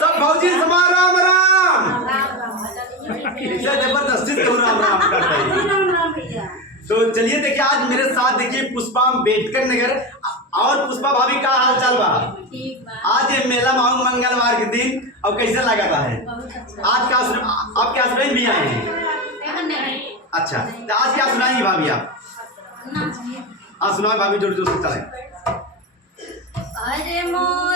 सब भौजी समा राम राम। ऐसा जबरदस्ती से राम राम करता है। तो चलिए देखिए आज मेरे साथ देखिए पुष्पा अम्बेडकर नगर और पुष्पा भाभी का हाल चाल बा। आज ये मेला माहू मंगलवार के दिन और कैसे लगा था है आज क्या आपके हस्बैंड भी आए हैं? अच्छा तो आज क्या सुनाएंगी भाभी आप? हाँ सुनाए भाभी जोर जोर से चले। अरे मोर